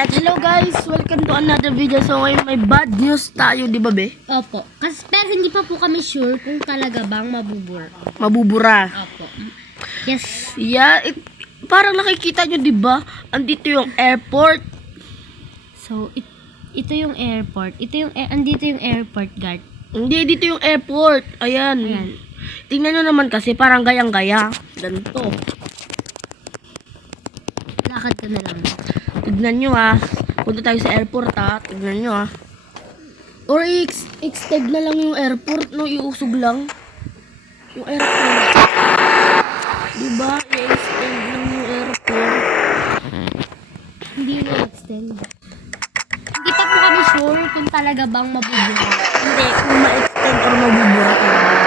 Hello guys, welcome to another video. So ngayon may bad news tayo, di ba be? Opo. Pero hindi pa po kami sure kung talaga bang Mabubura. Opo. Yes. Yeah, parang nakikita nyo di ba? Andito yung airport. So, ito yung airport. Andito yung airport guard. Hindi, dito yung airport. Ayan. Tingnan nyo naman kasi parang gayang-gaya. Ganito. Lakad ka na lang. Tignan nyo punta tayo sa airport tignan nyo Or extend na lang yung airport, no? Iusog lang. Yung airport. Diba? I-extend lang yung airport. Hindi na-extend. Hindi pa po kami sure kung talaga bang mabubura. Hindi, kung ma-extend or mabubura talaga.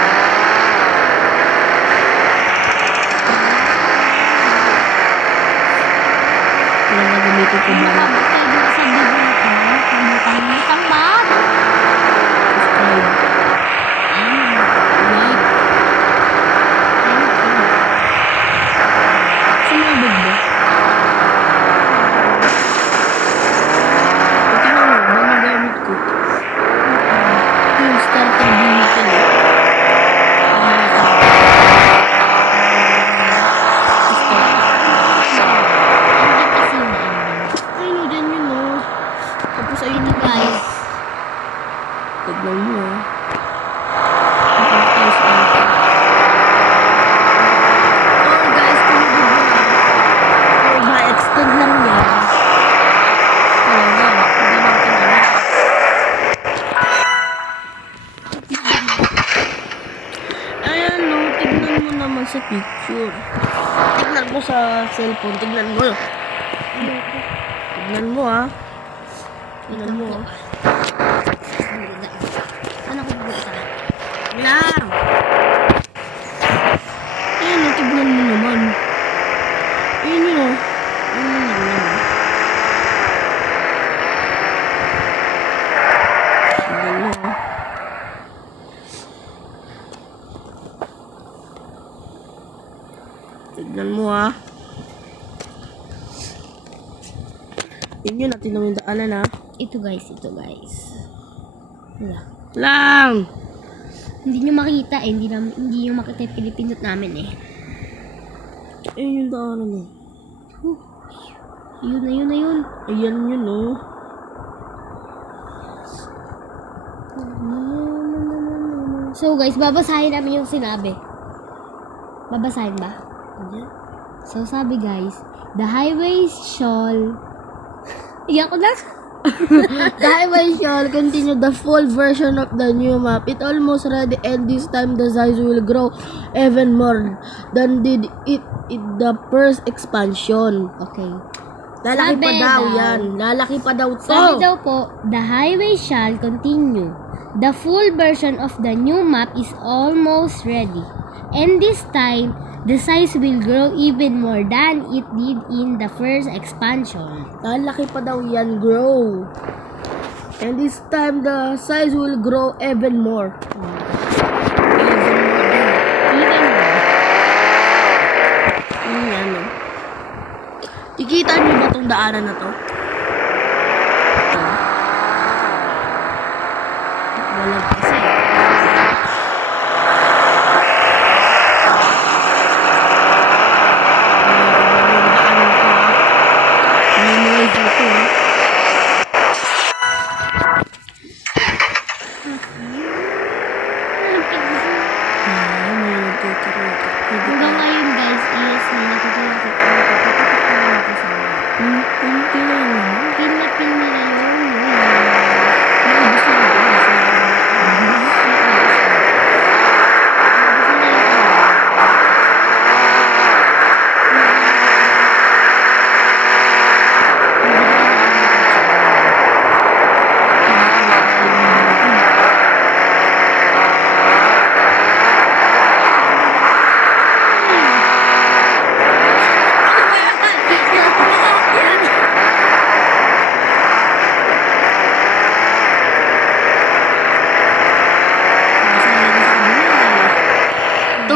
Kailangan gagamitin ko ba? Nakabot kayo dun sa video na to. Kamutang bag. Subscribe. Like. Sumabog ba? Ito na mo, ba nagamit ko? Ito yung starter vehicle Ayun o, dyan yun o. Tapos ayun yung Guys. tignan mo Ito tayo sa airport. Oh guys, kung mabubura or ma-extend lang yan. Talaga, hindi natin alam. Ayan no, tignan mo naman sa picture. Tignan mo sa cellphone, tignan mo. Tignan mo Tignan mo Ano ko buta? Lang! Ayan o, tignan mo naman. Ayan yun o. Ayan yun naman. Tignan mo Tignan mo Yun yun, natin lang yung daanan Ito guys. Wala. Lang! Hindi nyo makita Hindi nyo makita yung pinipindot namin Ayun yung daanan Yun na yun. Ayan yun o. So guys, babasahin namin yung sinabi. Babasahin ba? Ayan. So sabi guys, the highway shall... Iyak ko na. The highway shall continue the full version of the new map. It almost ready and this time the size will grow even more than did it in the first expansion. Okay. Lalaki pa Sabi daw daw. yan. Lalaki pa daw to. Sabi daw po, the highway shall continue. The full version of the new map is almost ready. And this time, the size will grow even more than it did in the first expansion. Lalaki pa daw yan, grow. And this time the size will grow even more. Even more. Kikita niyo ba tong daanan na to? Wala kasi. Hanggang ngayon guys is may natutunan ko pinapin nila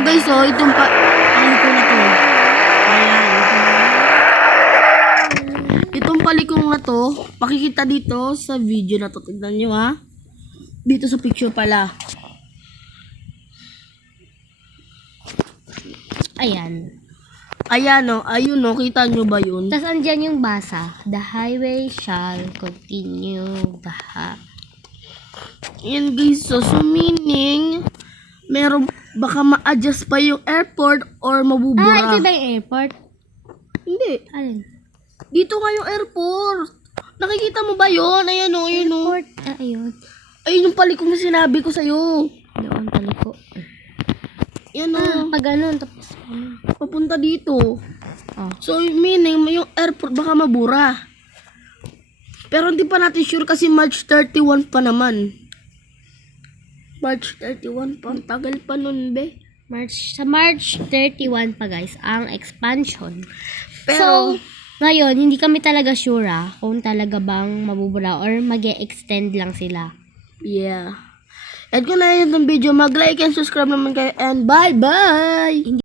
guys, oh, itong ano ko na to. Ayan. Itong palikong na to, makikita dito sa video na to. Tignan nyo ha. Dito sa picture pala. Ayan. Ayan o, ayun o, kita nyo ba yun? Tapos andyan yung basa. The highway shall continue Yan guys, so meaning, meron, baka ma-adjust pa yung airport or mabubura. ito ba yung airport? Hindi. Alin? Dito nga yung airport. Nakikita mo ba yun? Ayan o, ayun o. Airport. Ayun. Ayun yung palikong na sinabi ko sa'yo. Doon paliko. Yan o. Pag ganun, tapos ano? Papunta dito. Oh. So, meaning, yung airport baka mabura. Pero hindi pa natin sure kasi March 31 pa naman. March 31 pa. Ang tagal pa nun, be. Sa March 31 pa guys, ang expansion. Pero, So, ngayon, hindi kami talaga sure kung talaga bang mabubura or mag-e-extend lang sila. yeah. At kung na yun ang video, mag-like and subscribe naman kayo. And bye-bye!